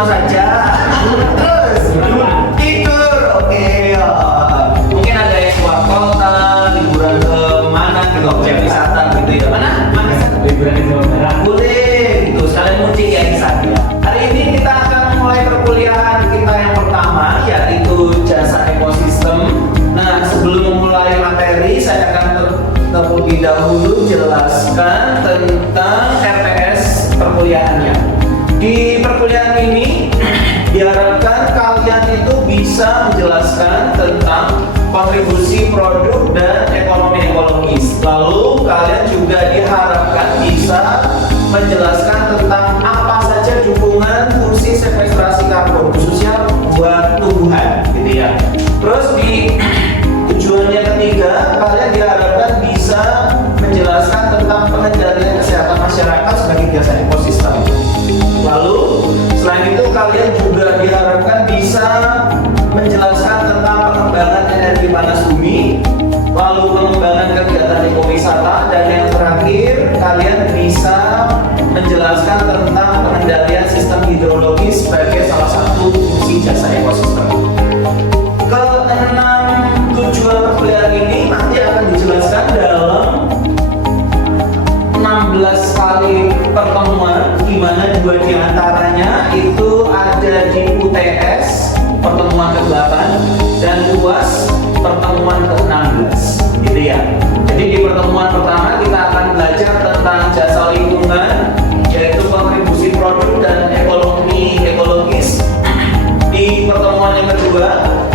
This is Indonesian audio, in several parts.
rumah saja. Terus tidur, oke. Mungkin ada yang keluar kota, liburan ke mana gitu, objek wisata gitu ya. Mana? Liburan di Jawa Barat. Boleh, gitu. Sekalian muncik ya Isan ya. Hari ini kita akan mulai perkuliahan kita yang pertama, yaitu jasa ekosistem. Nah, sebelum memulai materi, saya akan terlebih dahulu jelaskan tentang RPS perkuliahannya. Di perkuliahan ini diharapkan kalian itu bisa menjelaskan tentang kontribusi produk dan ekonomi ekologis. Lalu kalian juga diharapkan bisa menjelaskan tentang apa saja dukungan fungsi sequestrasi karbon khususnya buat tumbuhan, gitu ya. Terus di tujuan yang ketiga, kalian diharapkan bisa menjelaskan tentang pengendalian kesehatan masyarakat sebagai jasa ekosistem. Lalu selain itu kalian juga diharapkan bisa menjelaskan tentang pengembangan energi panas bumi, lalu pengembangan kegiatan ekowisata, dan yang terakhir kalian bisa menjelaskan tentang pengendalian sistem hidrologis sebagai salah satu fungsi jasa ekosistem. Keenam tujuan perkuliahan ini nanti akan dijelaskan dalam 16 kali pertemuan, di mana 2 diantaranya itu ada di UTS pertemuan ke-8 dan UAS pertemuan ke-16, gitu ya. Jadi di pertemuan pertama kita akan belajar tentang jasa lingkungan, yaitu kontribusi produk dan ekonomi ekologis. Di pertemuan yang kedua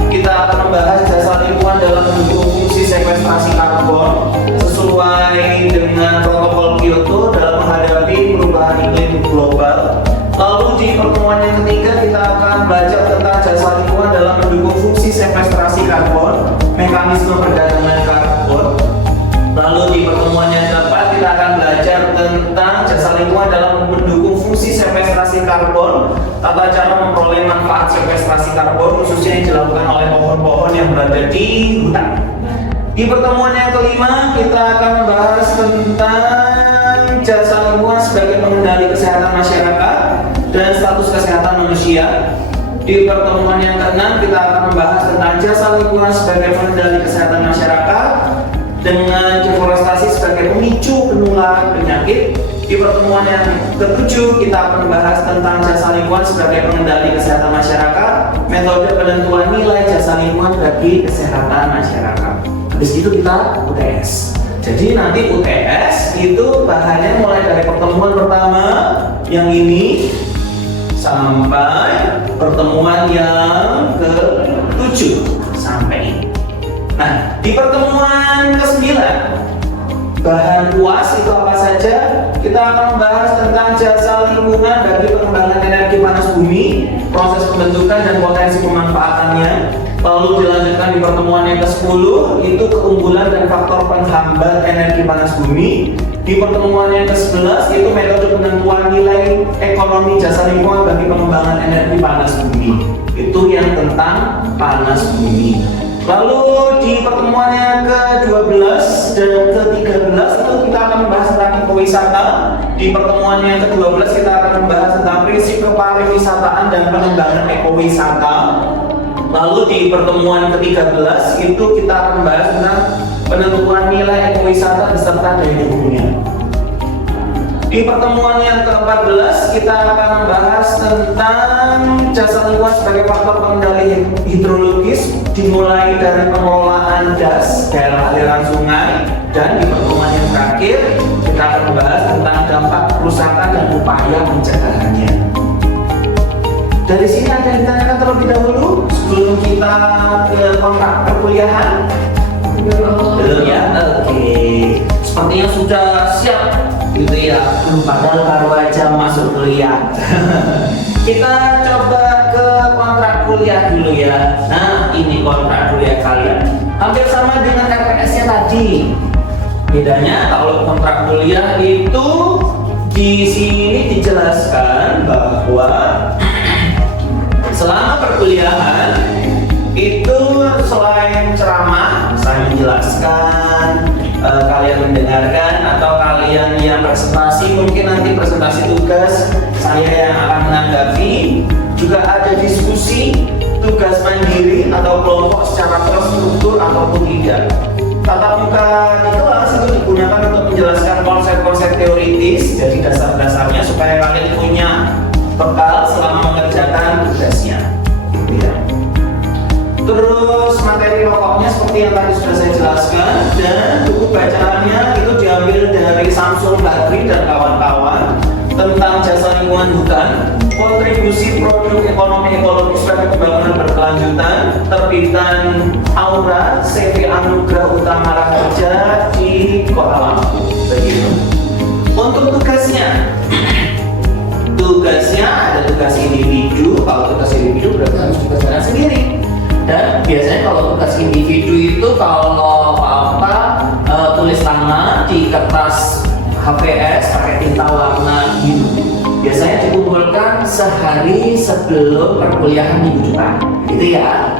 kita akan membahas jasa lingkungan dalam mendukung fungsi sequestrasi karbon sesuai dengan protokol Kyoto dalam menghadapi perubahan iklim global. Lalu di pertemuan yang ketiga kita akan belajar tentang jasa lingkungan dalam mendukung fungsi sequestrasi karbon, mekanisme perdagangan karbon. Lalu di pertemuan yang keempat kita akan belajar tentang jasa lingkungan dalam mendukung fungsi sequestrasi karbon, tata cara memperoleh manfaat sequestrasi karbon khususnya yang dilakukan oleh pohon-pohon yang berada di hutan. Di pertemuan yang kelima kita akan membahas tentang jasa lingkungan sebagai pengendali kesehatan masyarakat dan status kesehatan manusia. Di pertemuan yang keenam kita akan membahas tentang jasa lingkungan sebagai pengendali kesehatan masyarakat dengan deforestasi sebagai pemicu penularan penyakit. Di pertemuan yang ketujuh kita akan membahas tentang jasa lingkungan sebagai pengendali kesehatan masyarakat, metode penentuan nilai jasa lingkungan bagi kesehatan masyarakat. Habis itu kita UTS. Jadi nanti UTS itu bahannya mulai dari pertemuan pertama yang ini sampai pertemuan yang ke-7 sampai ini. Nah, di pertemuan ke-9 bahan UAS itu apa saja? Kita akan membahas tentang jasa lingkungan bagi pengembangan energi panas bumi, proses pembentukan dan potensi pemanfaatannya. Lalu dilanjutkan di pertemuan yang ke-10 itu keunggulan dan faktor penghambat energi panas bumi. Di pertemuan yang ke-11 itu metode penentuan nilai ekonomi jasa lingkungan bagi pengembangan energi panas bumi. Itu yang tentang panas bumi. Lalu di pertemuan yang ke-12 dan ke-13 itu kita akan membahas tentang ekowisata. Di pertemuan yang ke-12 kita akan membahas tentang prinsip kepariwisataan dan pengembangan ekowisata. Lalu di pertemuan ke-13 itu kita akan membahas tentang penentuan nilai ekowisata beserta daya dukungnya. Di pertemuan yang ke-14 kita akan membahas tentang jasa lingkungan sebagai faktor pengendali hidrologis dimulai dari pengelolaan das daerah aliran sungai, dan di pertemuan yang terakhir kita akan membahas tentang dampak kerusakan dan upaya pencegahannya. Dari sini ada yang ditanyakan terlebih dahulu sebelum kita ke kontrak perkuliahan? Belum ya? Oke. Sepertinya sudah siap gitu ya, padahal baru aja masuk kuliah. Kita coba ke kontrak kuliah dulu ya. Nah, ini kontrak kuliah kalian hampir sama dengan RPS-nya tadi. Bedanya kalau kontrak kuliah itu di sini dijelaskan bahwa selama perkuliahan itu selain ceramah saya menjelaskan, kalian mendengarkan, atau kalian yang presentasi, mungkin nanti presentasi tugas saya yang akan menanggapi, kritis, jadi dasar-dasarnya supaya kalian punya bekal selama mengerjakan tugasnya, gitu ya. Terus materi pokoknya seperti yang tadi sudah saya jelaskan, dan buku bacaannya itu diambil dari Samsul Bakri dan kawan-kawan tentang jasa lingkungan hutan, kontribusi produk ekonomi ekologis pada pembangunan berkelanjutan, terbitan Aura CV Anugerah Utama Raharja di Kota Lampung. Begitu. Untuk tugasnya ada tugas individu. Kalau tugas individu berarti harus dikerjakan sendiri. Dan biasanya kalau tugas individu itu kalau tulis tangan di kertas HVS pakai tinta warna biru. Biasanya dikumpulkan sehari sebelum perkuliahan minggu depan, gitu ya.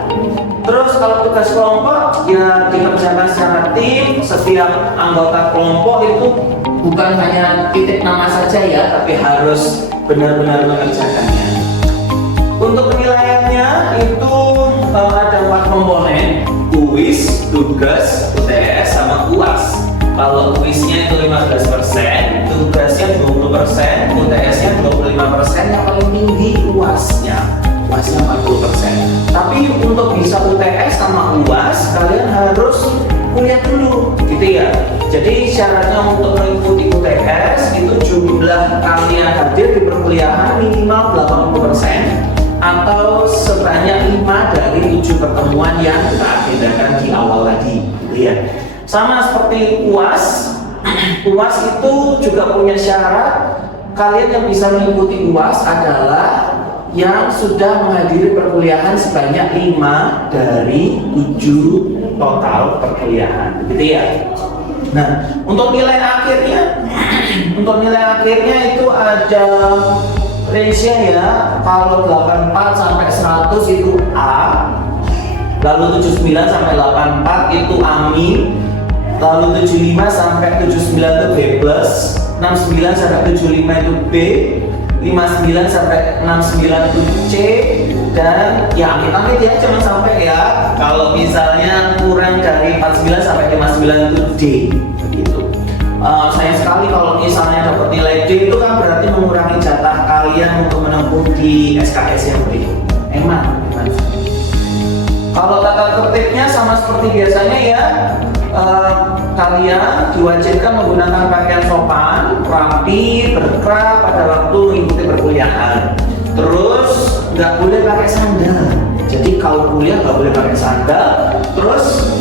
Terus kalau tugas kelompok ya dikerjakan secara tim. Setiap anggota kelompok itu bukan hanya titik nama saja ya, tapi harus benar-benar mengerjakannya. Untuk penilaiannya itu ada 4 komponen: kuis, tugas, UTS, sama UAS. Kalau kuisnya itu 15%, tugasnya 20%, UTS-nya 25%, yang paling tinggi UAS-nya 40%. Tapi untuk bisa UTS sama UAS, kalian harus kuliah dulu, gitu ya. Jadi syaratnya untuk mengikuti UTS itu jumlah kalian hadir di perkuliahan minimal 80%. Atau sebanyak 5 dari 7 pertemuan yang kita agendakan di awal tadi, gitu ya. Sama seperti UAS, UAS itu juga punya syarat. Kalian yang bisa mengikuti UAS adalah yang sudah menghadiri perkuliahan sebanyak 5 dari 7 total perkuliahan, gitu ya. Nah, untuk nilai akhirnya, itu ada range-nya ya. Kalau 84 sampai 100 itu A, lalu 79 sampai 84 itu AMI, lalu 75 sampai 79 itu B+, 69 sampai 75 itu B, 59 sampai 69 itu C, dan ya amit-amit ya jangan sampai ya kalau misalnya kurang dari 49 sampai 59 itu D, begitu. Sayang sekali kalau misalnya dapat nilai D itu kan berarti mengurangi jatah kalian untuk menempuh di SKS yang berikut. Emang. Kalau tata tertibnya sama seperti biasanya ya, kalian diwajibkan menggunakan pakaian sopan, rapi, berkerah pada waktu mengikuti perkuliahan. Terus nggak boleh pakai sandal. Jadi kalau kuliah nggak boleh pakai sandal. Terus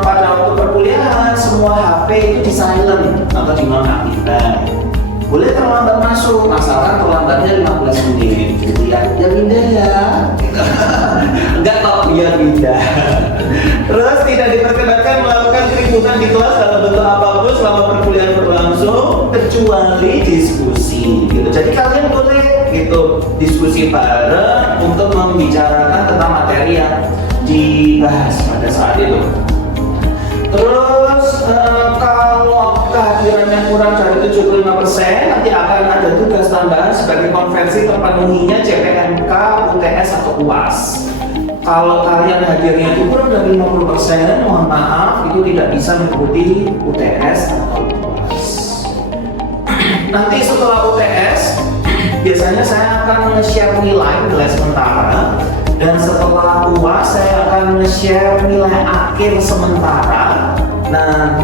pada waktu perkuliahan semua HP itu di silent atau di nonaktifkan. Boleh terlambat masuk, asalkan terlambatnya 15 menit. Jadi ya pindah ya. Enggak kok, biar pindah. Terus tidak diperkenankan melakukan keributan di kelas dalam bentuk apapun selama perkuliahan berlangsung kecuali diskusi. Gitu. Jadi kalian boleh gitu diskusi bareng untuk membicarakan tentang materi yang dibahas pada saat itu. Terus kalau kehadirannya kurang dari 75%, nanti akan ada tugas tambahan sebagai konversi terpenuhinya CPNK, UTS atau UAS. Kalau kalian hadirnya itu kurang dari 50%, mohon maaf itu tidak bisa mengikuti UTS atau UAS. Nanti setelah UTS, biasanya saya akan nge-share nilai sementara. Dan setelah UAS saya akan nge-share nilai akhir sementara. Nah,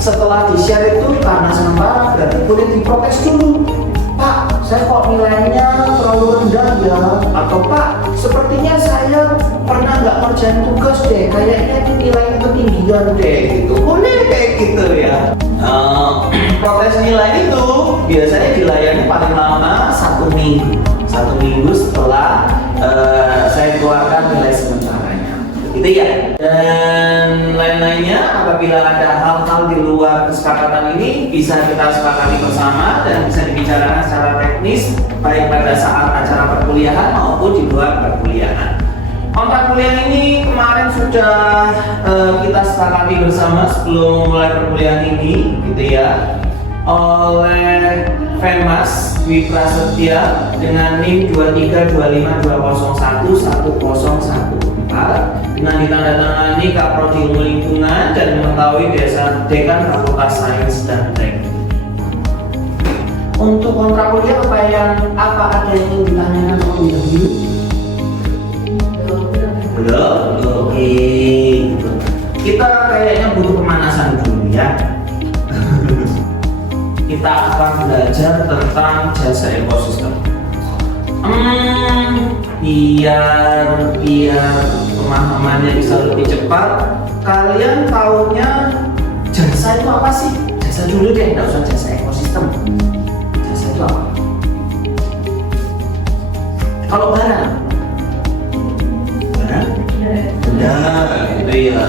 setelah di-share itu karena sementara berarti boleh diprotes dulu. Pak, saya kok nilainya terlalu rendah ya? Atau Pak, sepertinya saya pernah nggak kerjain tugas deh, kayaknya ini nilainya ketinggian deh gitu. Boleh kayak gitu ya. Protes nilai itu biasanya dilayani paling lama 1 minggu. 1 minggu setelah saya keluarkan nilai sementaranya, gitu ya. Dan lain-lainnya apabila ada hal-hal di luar kesepakatan ini bisa kita sepakati bersama dan bisa dibicarakan secara teknis baik pada saat acara perkuliahan maupun di luar perkuliahan. Kontrak kuliah ini kemarin sudah kita sepakati bersama sebelum mulai perkuliahan ini, gitu ya, oleh Femas Dwi Prasetya dengan NIM 23252011014 dengan ditandatangani Kaprodi Ilmu Lingkungan dan mengetahui Dekan Fakultas Sains dan Teknik. Untuk kontrak kuliah apa ada yang ingin ditanyakan terlebih dahulu? Belum? Oke. Kita kayaknya butuh pemanasan dulu ya. Kita akan belajar tentang jasa ekosistem. Biar pemahamannya bisa lebih cepat, kalian taunya jasa itu apa sih? Jasa dulu deh, nggak usah jasa ekosistem. Jasa itu apa? Kalau barang? Benar, gitu ya.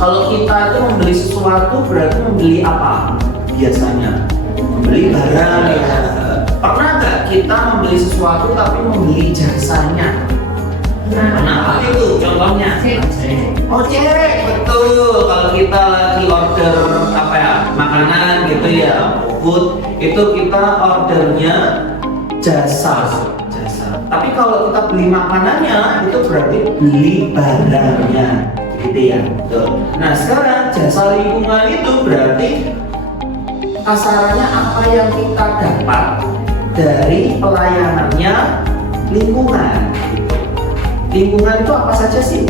Kalau kita itu membeli sesuatu berarti membeli apa? Biasanya membeli barang ya. Pernah nggak kita membeli sesuatu tapi membeli jasanya? Nah, itu contohnya. Ojek, betul. Kalau kita lagi order makanan gitu ya, food, itu kita ordernya jasa. Tapi kalau kita beli makanannya itu berarti beli barangnya, gitu ya. Tuh. Nah sekarang jasa lingkungan itu berarti kasarannya apa yang kita dapat dari pelayanannya lingkungan. Gitu. Lingkungan itu apa saja sih?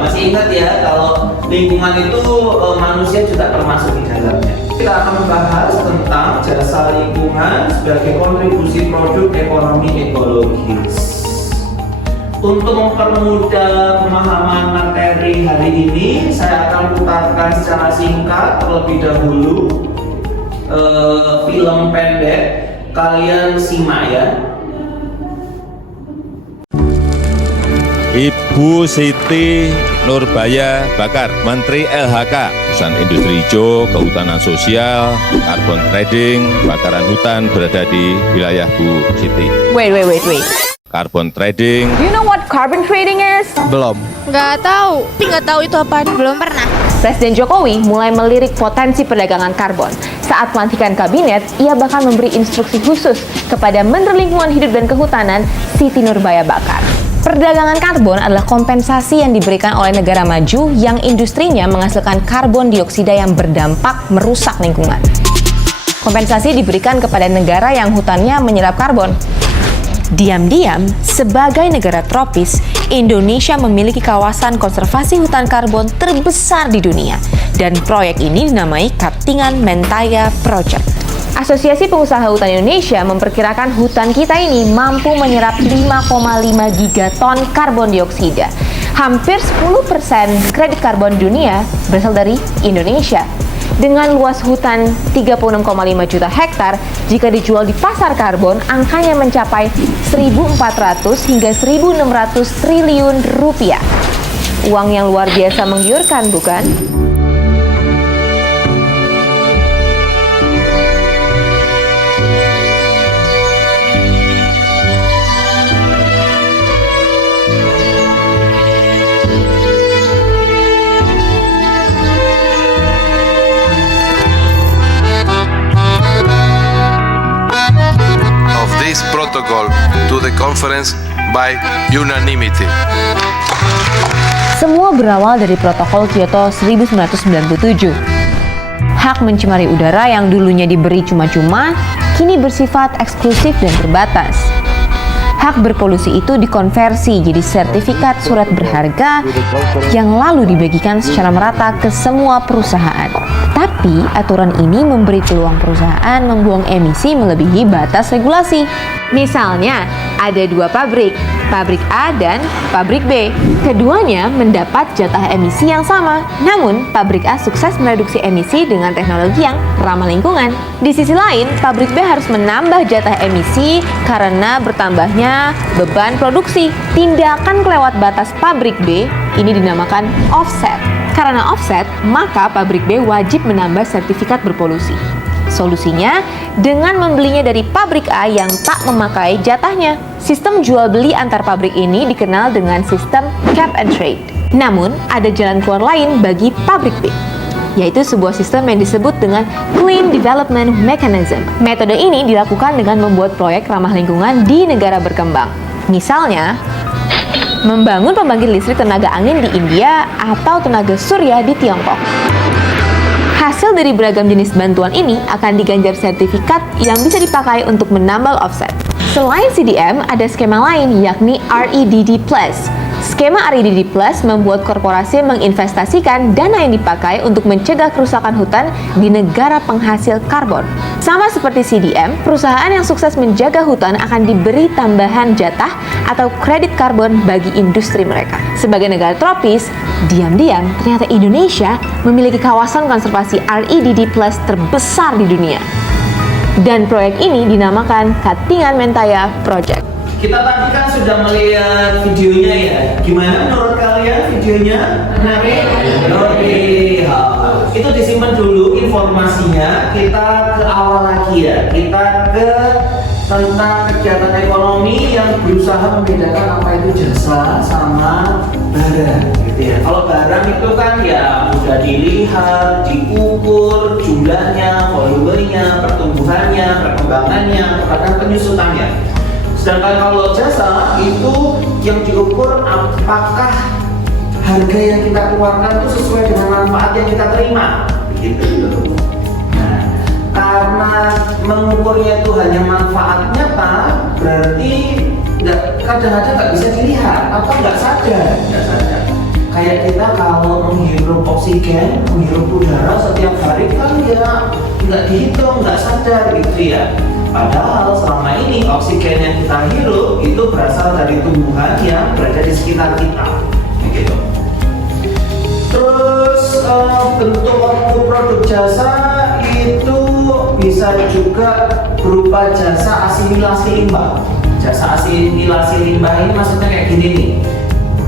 Masih ingat ya kalau lingkungan itu manusia juga termasuk di dalamnya. Kita akan membahas tentang jasa lingkungan sebagai kontribusi produk ekonomi ekologis. Untuk mempermudah pemahaman materi hari ini, saya akan putarkan secara singkat terlebih dahulu film pendek. Kalian simak ya. Ibu Siti Nurbaya Bakar, Menteri LHK, Urusan Industri Hijau, Kehutanan Sosial, Carbon Trading, Bakaran Hutan berada di wilayah Bu Siti. Wait. Carbon Trading. Do you know what carbon trading is? Belum. Nggak tahu itu apa, belum pernah. Presiden Jokowi mulai melirik potensi perdagangan karbon. Saat pelantikan kabinet, ia bahkan memberi instruksi khusus kepada Menteri Lingkungan Hidup dan Kehutanan, Siti Nurbaya Bakar. Perdagangan karbon adalah kompensasi yang diberikan oleh negara maju yang industrinya menghasilkan karbon dioksida yang berdampak merusak lingkungan. Kompensasi diberikan kepada negara yang hutannya menyerap karbon. Diam-diam, sebagai negara tropis, Indonesia memiliki kawasan konservasi hutan karbon terbesar di dunia. Dan proyek ini dinamai Katingan Mentaya Project. Asosiasi Pengusaha Hutan Indonesia memperkirakan hutan kita ini mampu menyerap 5,5 gigaton karbon dioksida. Hampir 10% kredit karbon dunia berasal dari Indonesia. Dengan luas hutan 36,5 juta hektar, jika dijual di pasar karbon, angkanya mencapai 1.400 hingga 1.600 triliun rupiah. Uang yang luar biasa menggiurkan, bukan? This protocol to the conference by unanimity. Semua berawal dari Protokol Kyoto 1997. Hak mencemari udara yang dulunya diberi cuma-cuma, kini bersifat eksklusif dan terbatas. Hak berpolusi itu dikonversi jadi sertifikat surat berharga yang lalu dibagikan secara merata ke semua perusahaan. Tapi aturan ini memberi peluang perusahaan membuang emisi melebihi batas regulasi. Misalnya, ada dua pabrik A dan pabrik B. Keduanya mendapat jatah emisi yang sama, namun pabrik A sukses mereduksi emisi dengan teknologi yang ramah lingkungan. Di sisi lain, pabrik B harus menambah jatah emisi karena bertambahnya beban produksi. Tindakan kelewat batas pabrik B ini dinamakan offset. Karena offset, maka pabrik B wajib menambah sertifikat berpolusi. Solusinya, dengan membelinya dari pabrik A yang tak memakai jatahnya. Sistem jual beli antar pabrik ini dikenal dengan sistem cap and trade. Namun, ada jalan keluar lain bagi pabrik B, yaitu sebuah sistem yang disebut dengan Clean Development Mechanism. Metode ini dilakukan dengan membuat proyek ramah lingkungan di negara berkembang. Misalnya, membangun pembangkit listrik tenaga angin di India atau tenaga surya di Tiongkok. Hasil dari beragam jenis bantuan ini akan diganjar sertifikat yang bisa dipakai untuk menambal offset. Selain CDM, ada skema lain yakni REDD+. Skema REDD+ membuat korporasi menginvestasikan dana yang dipakai untuk mencegah kerusakan hutan di negara penghasil karbon. Sama seperti CDM, perusahaan yang sukses menjaga hutan akan diberi tambahan jatah atau kredit karbon bagi industri mereka. Sebagai negara tropis, diam-diam ternyata Indonesia memiliki kawasan konservasi REDD+ terbesar di dunia. Dan proyek ini dinamakan Katingan Mentaya Project. Kita tadi kan sudah melihat videonya ya. Gimana menurut kalian videonya? Menarik? Oke. Itu disimpan dulu informasinya. Kita ke awal lagi ya. Kita ke tentang kegiatan ekonomi yang berusaha membedakan apa itu jasa sama barang gitu ya. Kalau barang itu kan ya mudah dilihat, diukur, jumlahnya, volumenya, pertumbuhannya, perkembangannya, bahkan penyusutannya. Sedangkan kalau jasa itu yang diukur apakah harga yang kita keluarkan itu sesuai dengan manfaat yang kita terima, gitu. Nah, karena mengukurnya itu hanya manfaatnya Pak, berarti kadang-kadang nggak bisa dilihat atau nggak sadar. Kayak kita kalau menghirup oksigen, menghirup udara setiap hari kan ya nggak dihitung, nggak sadar gitu ya. Padahal selama ini oksigen yang kita hirup itu berasal dari tumbuhan yang berada di sekitar kita, gitu. Terus bentuk produk jasa itu bisa juga berupa jasa asimilasi limbah. Jasa asimilasi limbah ini maksudnya kayak gini nih.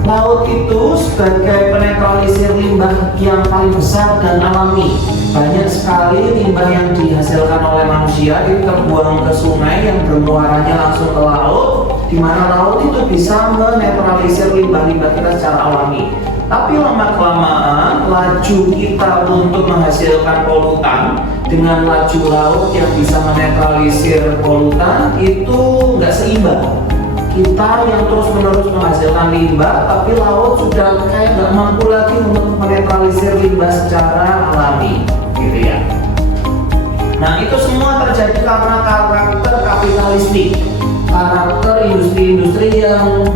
Laut itu sebagai penetralisir limbah yang paling besar dan alami. Banyak sekali limbah yang dihasilkan oleh manusia itu terbuang ke sungai yang bermuaranya langsung ke laut, di mana laut itu bisa menetralisir limbah-limbah kita secara alami. Tapi lama-kelamaan laju kita untuk menghasilkan polutan dengan laju laut yang bisa menetralisir polutan itu nggak seimbang. Kita yang terus-menerus menghasilkan limbah, tapi laut sudah kayak nggak mampu lagi untuk menetralisir limbah secara alami, gitu ya. Nah, itu semua terjadi karena karakter kapitalistik, karakter industri-industri yang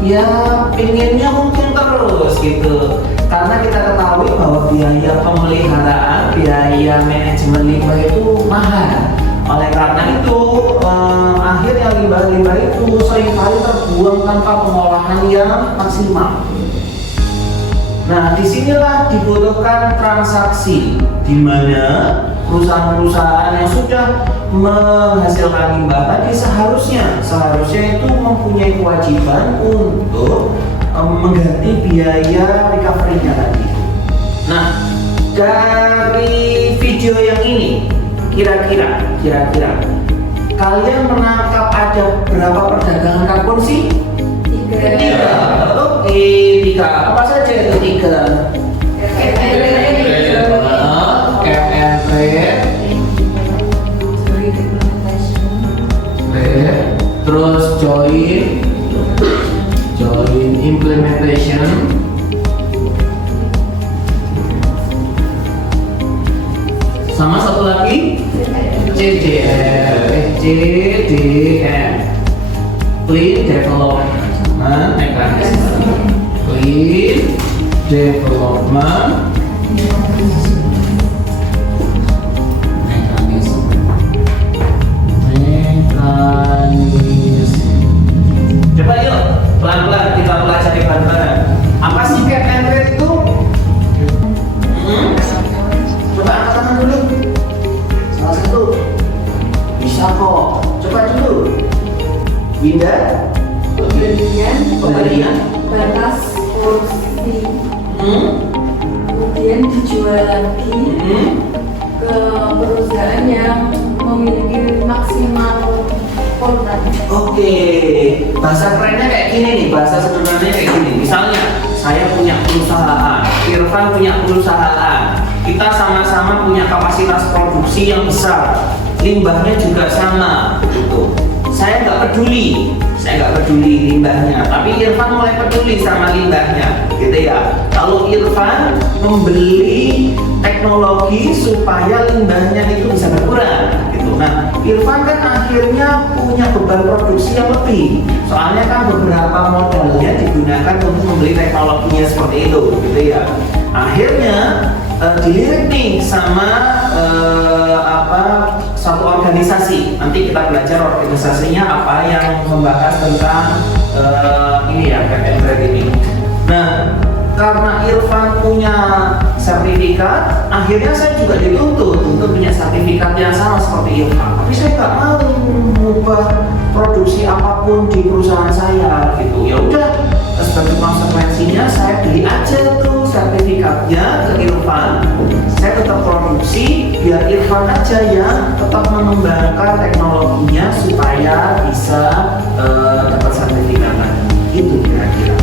ya pengennya mungkin terus gitu. Karena kita ketahui bahwa biaya pemeliharaan, biaya manajemen limbah itu mahal. Oleh karena itu, akhirnya limbah-limbah itu seringkali terbuang tanpa pengolahan yang maksimal. Nah, disinilah dibutuhkan transaksi, di mana perusahaan-perusahaan yang sudah menghasilkan limbah tadi seharusnya itu mempunyai kewajiban untuk mengganti biaya recovery-nya tadi. Nah, dari video yang ini, kira-kira kalian menangkap ada berapa perdagangan karbon sih? 3. Oke, 3. Apa saja itu 3? Cap and trade, terus joint implementation, sama satu lagi CDM, Clean Development Mechanism. Clean Development Mechanism. Coba yuk, pelan-pelan kita pelajari bareng-bareng. Apa sih cap and trade itu? Coba angkat tangan dulu. Salah satu. Bisa kok. Coba dulu. Winda. Pembelian. Batas porsi. Kemudian dijual lagi ke perusahaan yang memiliki maksimal polutan. Oke, bahasa kerennya kayak gini nih, bahasa sederhananya kayak gini. Misalnya, saya punya perusahaan, Irfan punya perusahaan, kita sama-sama punya kapasitas produksi yang besar, limbahnya juga sama, gitu. Saya nggak peduli limbahnya, tapi Irfan mulai peduli sama limbahnya, gitu ya. Kalau Irfan membeli teknologi supaya limbahnya itu bisa berkurang gitu. Nah, Irfan kan akhirnya punya beban produksi yang lebih. Soalnya kan beberapa modalnya digunakan untuk membeli teknologinya seperti itu gitu ya. Akhirnya dilirik nih sama satu organisasi. Nanti kita belajar organisasinya apa yang membahas tentang ini ya, PPN ini. Nah, karena Irfan punya sertifikat, akhirnya saya juga dituntut untuk punya sertifikat yang sama seperti Irfan. Tapi saya nggak mau mengubah produksi apapun di perusahaan saya gitu. Ya udah, sebagai konsekuensinya saya beli aja tuh sertifikatnya ke Irfan. Saya tetap produksi, biar Irfan aja yang tetap mengembangkan teknologinya supaya bisa dapat sertifikat lagi. Itu kira-kira.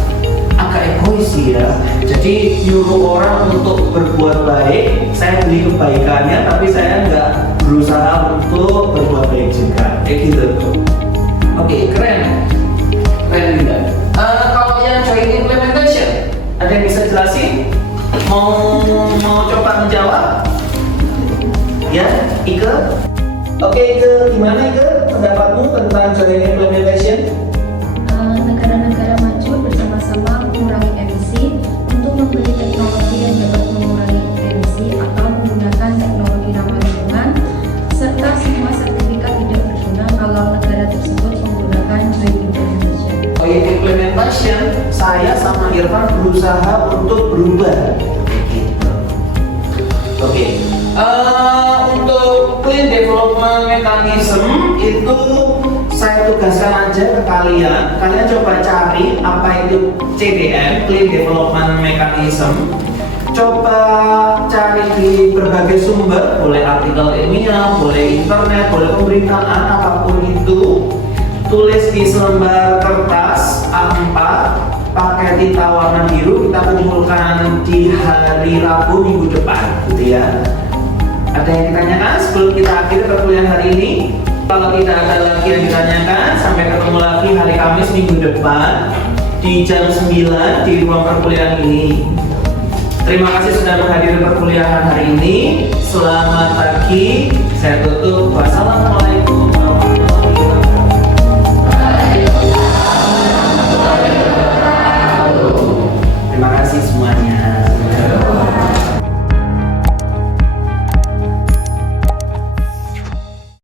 Agak egois sih ya. Jadi nyuruh orang untuk berbuat baik, saya beli kebaikannya, tapi saya nggak berusaha untuk berbuat baik juga. Kayak gitu. Oke, keren. Keren juga. Kalau yang join implementation, ada yang bisa jelasin? Mau coba menjawab? Ya, Ike? Oke, Ike, gimana Ike pendapatmu tentang join implementation? Negara-negara maju bersama-sama mengurangi emisi untuk membeli teknologi yang dapat mengurangi emisi atau menggunakan teknologi ramah lingkungan, serta semua sertifikat tidak berguna kalau negara tersebut menggunakan joint implementation. Joint implementation, saya sama Irfan berusaha untuk berubah. Oke. Untuk clean development mechanism itu saya tugaskan aja ke kalian. Kalian coba cari apa itu CDM, Clean Development Mechanism. Coba cari di berbagai sumber, boleh artikel ilmiah, boleh internet, boleh pemberitaan, apapun itu. Tulis di selembar kertas A4, pakai tinta warna biru, kita kumpulkan di hari Rabu minggu depan, gitu ya. Ada yang ditanyakan sebelum kita akhiri perkuliahan hari ini? Kalau tidak ada lagi yang ditanyakan, sampai ketemu lagi hari Kamis minggu depan di jam 9 di ruang perkuliahan ini. Terima kasih sudah menghadiri perkuliahan hari ini. Selamat pagi. Saya tutup. Wassalamualaikum.